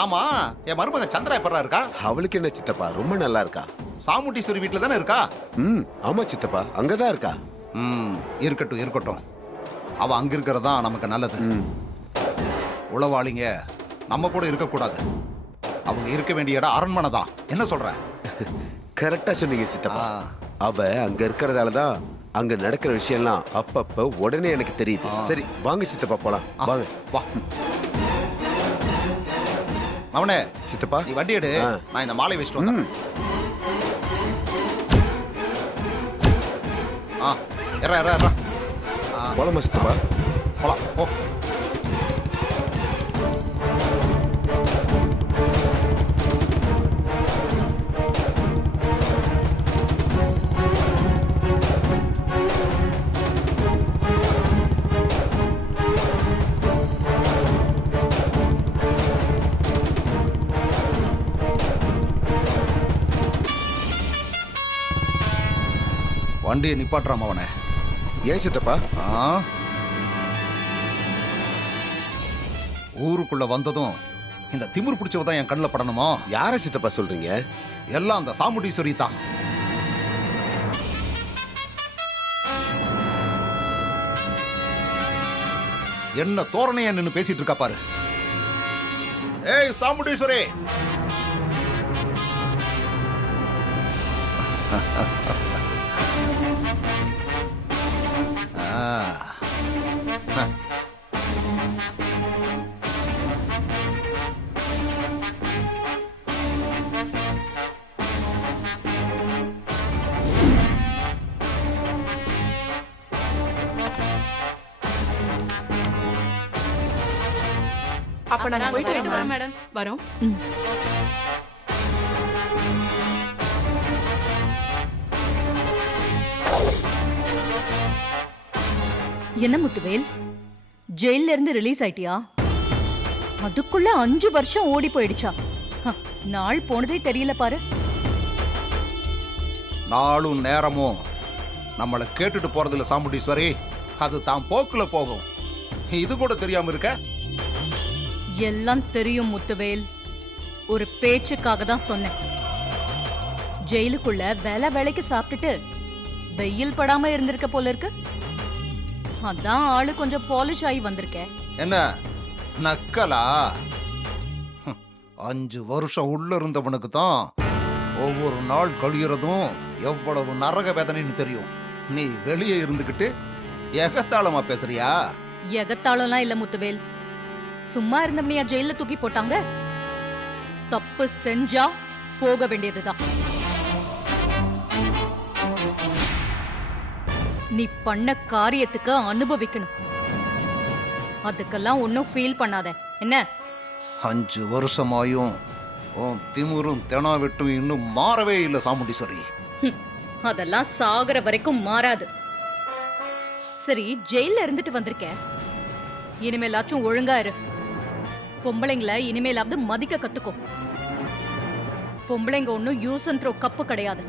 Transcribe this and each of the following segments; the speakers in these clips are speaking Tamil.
ஆமா, என் மருமக சந்திரா எப்பறா இருக்கா? அவளுக்கு என்ன சித்தப்பா, ரொம்ப நல்லா இருக்கா. சாமுண்டீஸ்வரி வீட்டுல தானே இருக்கா? ஆமா சித்தப்பா, அங்கதான் இருக்கா. இருக்கட்டும் இருக்கட்டும். அவ அங்க இருக்கிறதா நமக்கு நல்லது. உளவாளிங்க நம்ம கூட இருக்கக்கூடாது. அவங்க இருக்க வேண்டிய இடம் அரண்மனை தான். என்ன சொல்ற? கரெக்டா சொன்னீங்க சித்தப்பா. அவ அங்க இருக்கிறதாலதான் அங்க நடக்கிற விஷயம்லாம் அப்பப்ப உடனே எனக்கு தெரியுது. சரி வாங்க சித்தப்பா போலாம். வாங்க வா. அவனே சித்தப்பா, நீ வண்டி எடு, நான் இந்த மாலை வச்சுட்டு வந்தேன். போலாமா சித்தப்பா? போலாம் போ. வண்டியை நிப்பாட்டுறாம அவனை. ஏன் சித்தப்பா? ஊருக்குள்ள வந்ததும் இந்த திமிர் பிடிச்சவதான் என் கண்ணில் படணுமா? யார சித்தப்பா சொல்றீங்க? எல்லாம் அந்த சாமுண்டீஸ்வரி தான். என்ன தோரணையா நின்னு பேசிட்டு இருக்கா பாரு. ஏய் சாமுண்டீஸ்வரி, அப்ப நாங்க போயிட்டு வரோம் மேடம். வரோம். என்ன முத்துவேல், ஜெயில இருந்து ரிலீஸ் ஆயிட்டியா? அதுக்குள்ள 5 வருஷம் ஓடி போயிடுச்சா? நாள் போனதே தெரியல பாரு. நாளும் நேரமும் நம்மளை கேட்டுட்டு போறதுல சாமுண்டீஸ்வரி, அது தான் போக்குல போகும். இது கூட தெரியாம இருக்க? எல்லாம் தெரியும் முத்துவேல், ஒரு பேச்சுக்காக தான் சொன்னேன். ஜெயிலுக்குள்ள வேலைக்கு சாப்பிட்டுட்டு வெயில் படாம இருந்திருக்க போல இருக்கு. அதான் ஆளு கொஞ்சம் பாலிஷ் ஆகி வந்திருக்க. என்ன நக்கலா? 5 வருஷம் உள்ள இருந்தவனுக்கு தான் ஒவ்வொரு நாள் கழியறதும் எவ்வளவு நரக வேதனைன்னு தெரியும். நீ வெளியே இருந்துகிட்டு எகத்தாளமா பேசுறியா? எகத்தாளம்லாம் இல்ல முத்துவேல், சும்மா இருந்தவனையா ஜெயில தூக்கி போட்டாங்க? தப்பு செஞ்சா போக வேண்டியதுதான். நீ பண்ண காரியத்துக்கு அனுபவிக்கணும். அதுக்கெல்லாம் ஒன்னும் ஃபீல் பண்ணாத என்ன? 5 வருஷமாயும் உன் திமிரும் தெனாவெட்டும் இன்னும் மாறவே இல்லை சாமுண்டீஸ்வரி. அதெல்லாம் சாகர வரைக்கும் மாறாது. சரி, ஜெயில இருந்துட்டு வந்திருக்க, இனிமேலாச்சும் ஒழுங்கா இரு. பொம்பளைங்களை இனிமேலாவது மதிக்க கத்துக்கோ. பொம்பளைங்க ஒன்னும் யூஸ் அண்ட் த்ரோ கப்பு கிடையாது,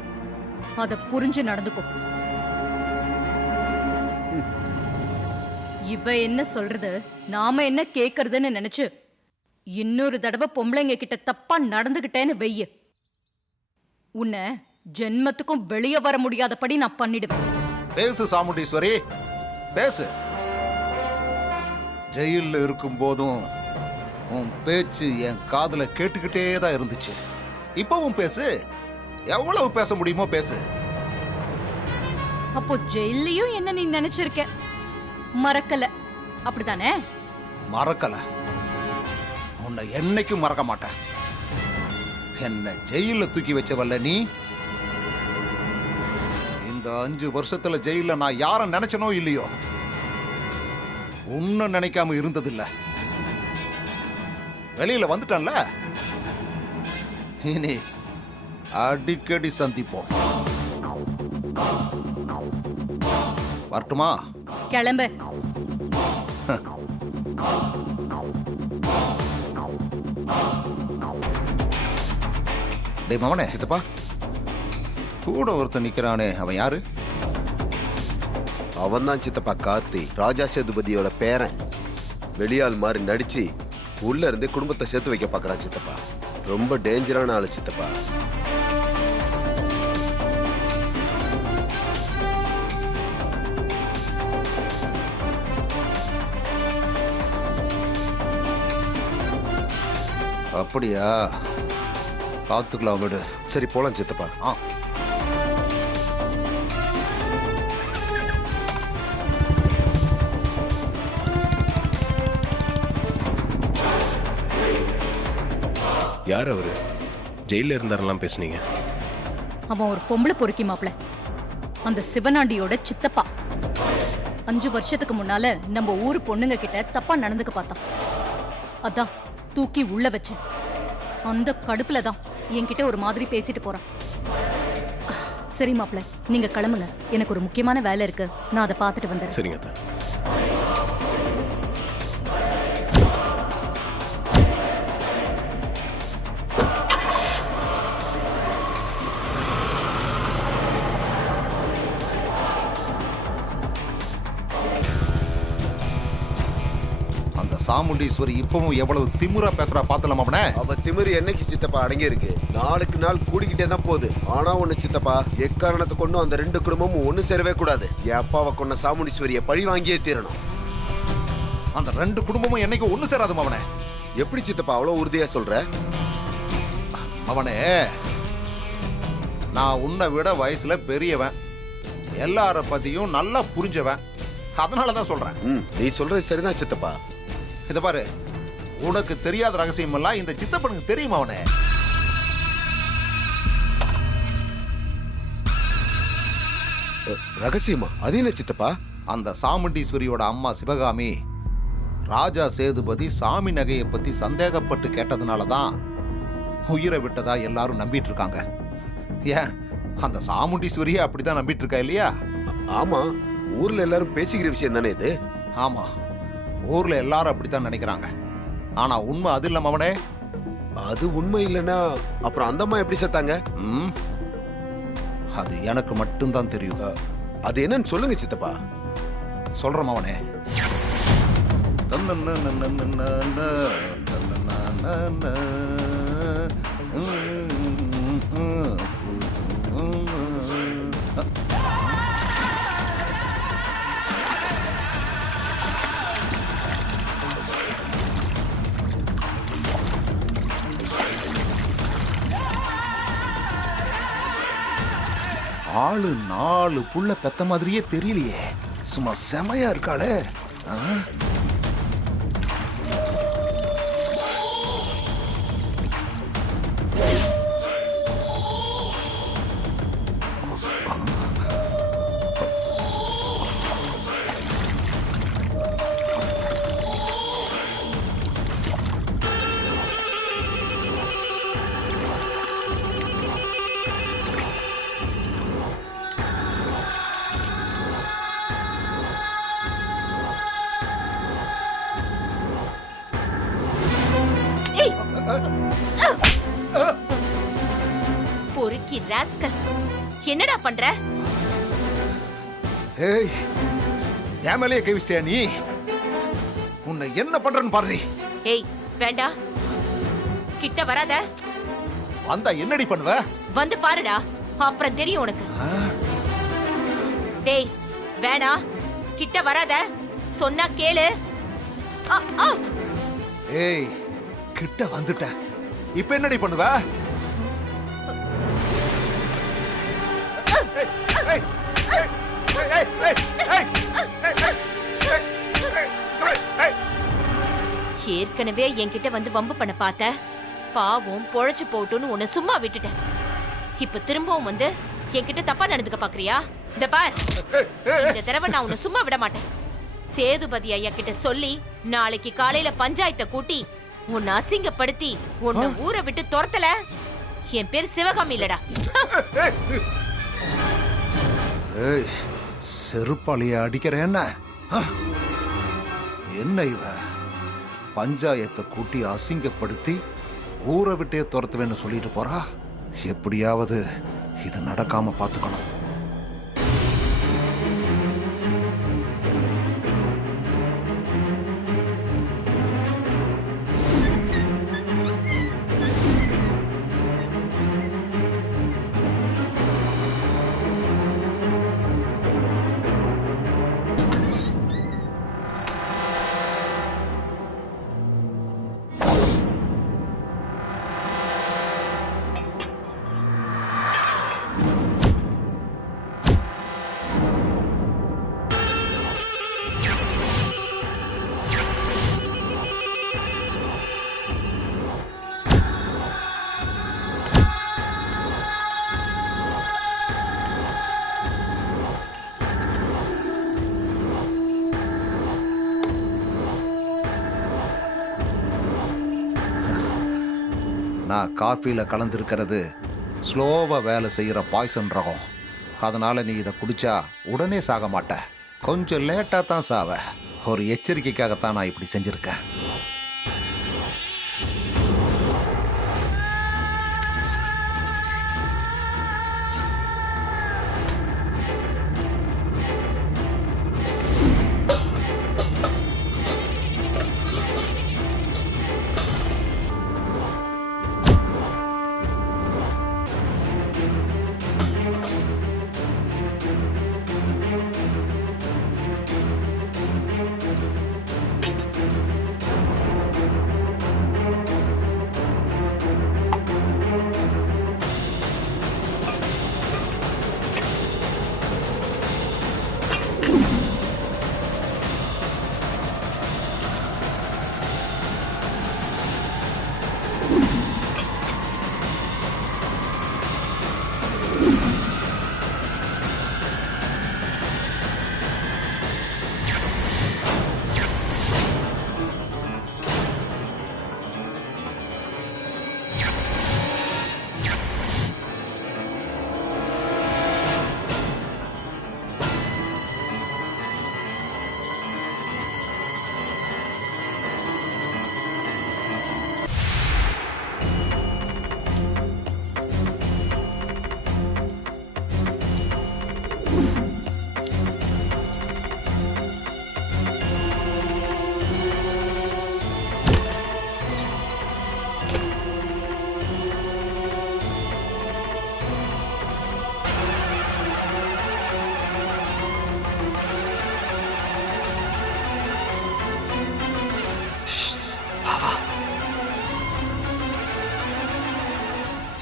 அத புரிஞ்சு நடந்துக்கோ. இவ என்ன சொல்றது, நாம என்ன கேக்குறதுன்னு நினைச்சு இன்னொரு தடவை பொம்பளைங்க கிட்ட தப்பா நடந்துகிட்டேன்னு வெய்ய, உன்னை ஜென்மத்துக்கும் வெளியே வர முடியாதபடி நான் பண்ணிடுவேன். பேசு சாமுண்டீஸ்வரி, பேசு. ஜெயில இருக்கும் போதும் உன் பேச்சு என் காதுல கேட்டுக்கிட்டே தான் இருந்துச்சு. இப்பவும் பேசு, எவ்வளவு பேச முடியுமோ பேசு. அப்போ ஜெயிலையும் என்ன நீ நினைச்சிருக்க? மறக்கல, அப்படித்தானே? மறக்கல, உன்னை என்னைக்கும் மறக்க மாட்டேன். என்ன ஜெயில தூக்கி வச்சவல்ல நீ. இந்த 5 வருஷத்துல ஜெயில நான் யார நினைச்சனோ இல்லையோ, உன்னை நினைக்காம இருந்ததில்ல. வெளியில வந்துட்டேன்ல, இனி அடிக்கடி சந்திப்போம். வரட்டுமா? கிளம்பு. டேய் மவனே. சித்தப்பா, கூட ஒருத்தன் நிக்கிறானே, அவன் யாரு? அவன் தான் சித்தப்பா கார்த்தி, ராஜா சேதுபதியோட பேரன். வெளியாள் மாதிரி நடிச்சு உள்ள இருந்தே குடும்பத்தை சேர்த்து வைக்க பாக்குறான் சித்தப்பா. ரொம்ப டேஞ்சரான ஆளு சித்தப்பா. அப்படியா? பார்த்துக்கலாம் விடு. சரி போலாம் சித்தப்பா. ஆ, யார் அவரு? ஜெயில இருந்தாரெல்லாம் பேசுனீங்க. அவன் ஒரு பொம்பளை பொறுக்கி மாப்ள. அந்த சிவனாண்டியோட சித்தப்பா. 5 வருஷத்துக்கு முன்னால நம்ம ஊரு பொண்ணுங்க கிட்ட தப்பா நடந்துக்க பார்த்தான். அதான் தூக்கி உள்ள வச்சேன். அந்த கடுப்புல தான் என்கிட்ட ஒரு மாதிரி பேசிட்டு போறான். சரி மாப்ள, நீங்க கிளம்புங்க. எனக்கு ஒரு முக்கியமான வேலை இருக்கு. நான் அதை பார்த்துட்டு வந்துடுறேன். சரிங்க அத்தை. அந்த சாமுண்டீஸ்வரி இப்பவும் எவ்வளவு திமிரா பேசுறா பாத்தலாம் அவனே. அவ திமிரு என்னைக்கு சித்தப்பா அடங்கி இருக்கு? நாளுக்கு நாள் கூடிக்கிட்டே தான் போகுது. ஆனா ஒண்ணு சித்தப்பா, எக்காரணத்தை கொண்டும் அந்த 2 குடும்பமும் ஒண்ணு சேரவே கூடாது. என் அப்பாவை கொண்ட சாமுண்டீஸ்வரியை பழி வாங்கியே தீரணும். அந்த 2 குடும்பமும் என்னைக்கு ஒண்ணு சேராது அவனே. எப்படி சித்தப்பா அவ்வளவு உறுதியா சொல்ற? அவனே, நான் உன்னை விட வயசுல பெரியவன், எல்லார பத்தியும் நல்லா புரிஞ்சவன். அதனாலதான் சொல்றேன். நீ சொல்றது சரிதான் சித்தப்பா. இத பாரு, உனக்கு தெரியாத ரகசியம் எல்லாம் இந்த சித்தப்பனுக்கு தெரியுமா அவனே? ரகசியமா? அது என்ன சித்தப்பா? அந்த சாமுண்டீஸ்வரியோட அம்மா சிவகாமி ராஜா சேதுபதி சாமி நகையை பத்தி சந்தேகப்பட்டு கேட்டதுனாலதான் உயிரை விட்டதா எல்லாரும் நம்பிட்டு இருக்காங்க. ஏன், அந்த சாமுண்டீஸ்வரியே அப்படிதான் நம்பிட்டு இருக்கா இல்லையா? ஆமா, ஊர்ல எல்லாரும் பேசிக்கிற விஷயம் தானே இது. ஆமா, ஊர்ல எல்லாரும் அப்படித்தான் நினைக்கிறாங்க. ஆனா உண்மை அது இல்ல அவனே. அது உண்மை இல்லைன்னா அப்புறம் அந்த அம்மா எப்படி செத்தாங்க? அது எனக்கு மட்டும்தான் தெரியும். அது என்னன்னு சொல்லுங்க சித்தப்பா. சொல்றேன் அவனே. ஆளு 4 புள்ள பெத்த மாதிரியே தெரியலையே. சும்மா செமையா இருக்காளே. பொறுக்கி ராஸ்கல், என்னடா பண்ற? ஏய், என் மேலேயே கை வச்சிட்டியா நீ? உன்னை என்ன பண்றன்னு பாரு. ஏய் வேண்டாம், கிட்ட வராத. வந்தா என்னடி பண்ணுவ? வந்து பாருடா, அப்புறம் தெரியும் உனக்கு. டேய் வேணா, கிட்ட வராத, சொன்னா கேளு. ஏய், கிட்ட வந்துட்ட, இப்ப என்னடி பண்ணுவ? ஏற்கனவே என்கிட்ட வந்து வம்பு பண்ண பார்த்த, பாவம் பொழைச்சு போட்டுன்னு உன்னை சும்மா விட்டுட்டேன். இப்ப திரும்பவும் வந்து என்கிட்ட தப்பா நடந்துக்க பாக்குறியா? இந்த பார், இந்த தடவை நான் உன்னை சும்மா விட மாட்டேன். சேதுபதி ஐயா கிட்ட சொல்லி நாளைக்கு காலையில பஞ்சாயத்தை கூட்டி உன்னை அசிங்கப்படுத்தி உன்னை ஊரை விட்டு துரத்தல, என் பேர் சிவகாமி இல்லடா. செருப்பாளிய அடிக்கிறேன் என்ன? என்ன இவ பஞ்சாயத்தை கூட்டி அசிங்கப்படுத்தி ஊரை விட்டே துரத்துவேன்னு சொல்லிட்டு போறா. எப்படியாவது இது நடக்காம பாத்துக்கணும். நான் காஃபியில் கலந்துருக்கிறது ஸ்லோவாக வேலை செய்கிற பாய்சன் ரகம். அதனால் நீ இதை குடிச்சா உடனே சாக மாட்ட, கொஞ்சம் லேட்டாக தான் சாவ. ஒரு எச்சரிக்கைக்காகத்தான் நான் இப்படி செஞ்சுருக்கேன்.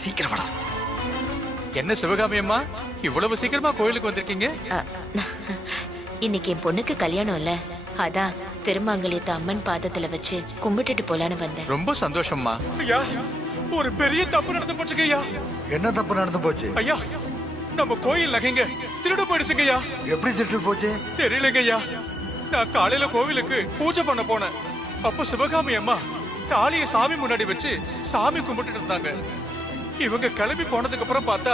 சீக்கிரம் வாடா. என்ன சிவகாமி அம்மா, இவ்வளவு சீக்கிரமா கோயிலுக்கு வந்திருக்கீங்க? இன்னைக்கு என் பொண்ணுக்கு கல்யாணம் இல்ல, அதான் திருமாங்கல்யத்தை அம்மன் பாதத்துல வச்சு கும்பிட்டுட்டு போலான்னு வந்தேன். ரொம்ப சந்தோஷம்மா. ஐயா, ஒரு பெரிய தப்பு நடந்து போச்சுங்க ஐயா. என்ன தப்பு நடந்து போச்சு? ஐயா, நம்ம கோயில் நகைங்க திருடு போயிடுச்சுங்க ஐயா. எப்படி திருட்டு போச்சு? தெரியலங்க ஐயா. நான் காலையில கோவிலுக்கு பூஜை பண்ண போனேன். அப்போ சிவகாமி அம்மா தாலிய சாமி முன்னாடி வச்சு சாமி கும்பிட்டுட்டு இருந்தாங்க. இவங்க கிளம்பி போனதுக்கு அப்புறம் பார்த்தா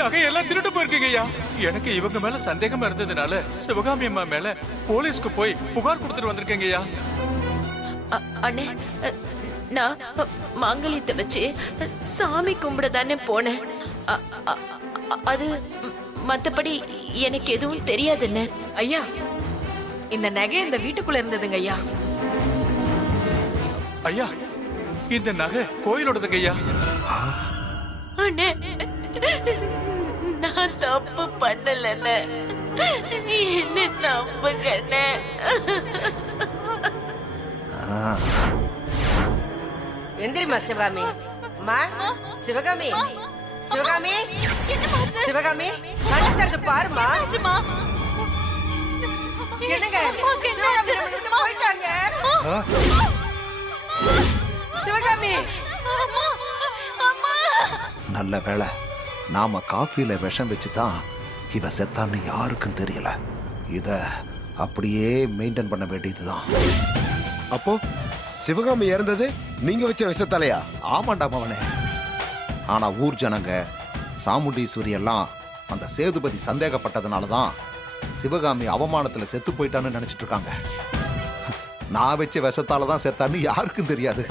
நகையெல்லாம் திருட்டு போயிருக்கீங்க ஐயா. எனக்கு இவங்க மேல சந்தேகமா இருந்ததுனால சிவகாமி அம்மா மேல போலீஸ்க்கு போய் புகார் கொடுத்துட்டு வந்திருக்கீங்க ஐயா. அண்ணே, நான் மாங்கல்யத்தை வச்சு சாமி கும்பிட தானே போனேன். அது மத்தபடி எனக்கு எதுவும் தெரியாதுன்னு. ஐயா, இந்த நகை இந்த வீட்டுக்குள்ள இருந்ததுங்க ஐயா. ஐயா, இந்த நகை கோயிலோடதுங்க ஐயா. அண்ணே, நான் தப்பு பண்ணலன்னு என்ன நம்புங்கண்ணே. எந்திரிமா சிவகாமி. அம்மா சிவகாமி, சிவகாமி, சிவகாமி, கண்ணு பாருமா. என்னங்க சிவகாமி நம்ம விட்டு போயிட்டாங்க. சிவகாமி, நல்ல வேளை நாம காஃபியில விஷம் வச்சு தான் இவ செத்தான்னு யாருக்கும் தெரியல. இத அப்படியே மெயின்டைன் பண்ண வேண்டியதுதான். அப்போ சிவகாமி இறந்தது நீங்க வச்ச விஷத்தாலையா? ஆமாண்டா மவனே. ஆனா ஊர் ஜனங்க, சாமுண்டீஸ்வரி எல்லாம் அந்த சேதுபதி சந்தேகப்பட்டதுனால தான் சிவகாமி அவமானத்துல செத்து போயிட்டான்னு நினைச்சிட்டு இருக்காங்க. நான் வச்ச விஷத்தால தான் செத்தான்னு யாருக்கும் தெரியாது.